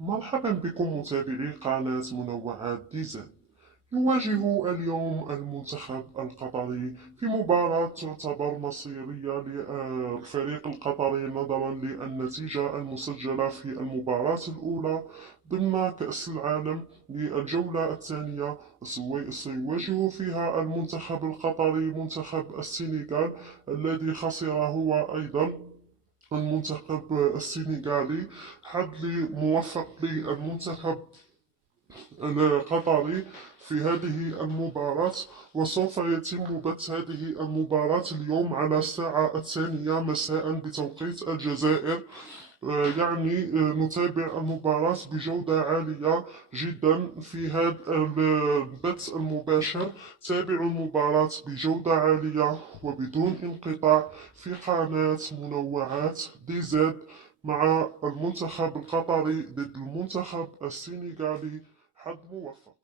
مرحبا بكم متابعي قناة منوعات ديزل. يواجه اليوم المنتخب القطري في مباراة تعتبر مصيرية للفريق القطري نظرا للنتيجة المسجلة في المباراة الأولى ضمن كأس العالم للجولة الثانية. سيواجه فيها المنتخب القطري منتخب السنغال الذي خسر هو أيضا المنتخب السنغالي. حظ موفق للمنتخب القطري في هذه المباراة، وسوف يتم بث هذه المباراة اليوم على الساعة 2 مساء بتوقيت الجزائر. نتابع المباراة بجودة عالية جدا في هذا البث المباشر. تابعوا المباراة بجودة عالية وبدون انقطاع في قناة منوعات دي زد مع المنتخب القطري ضد المنتخب السنغالي. حظ موفق.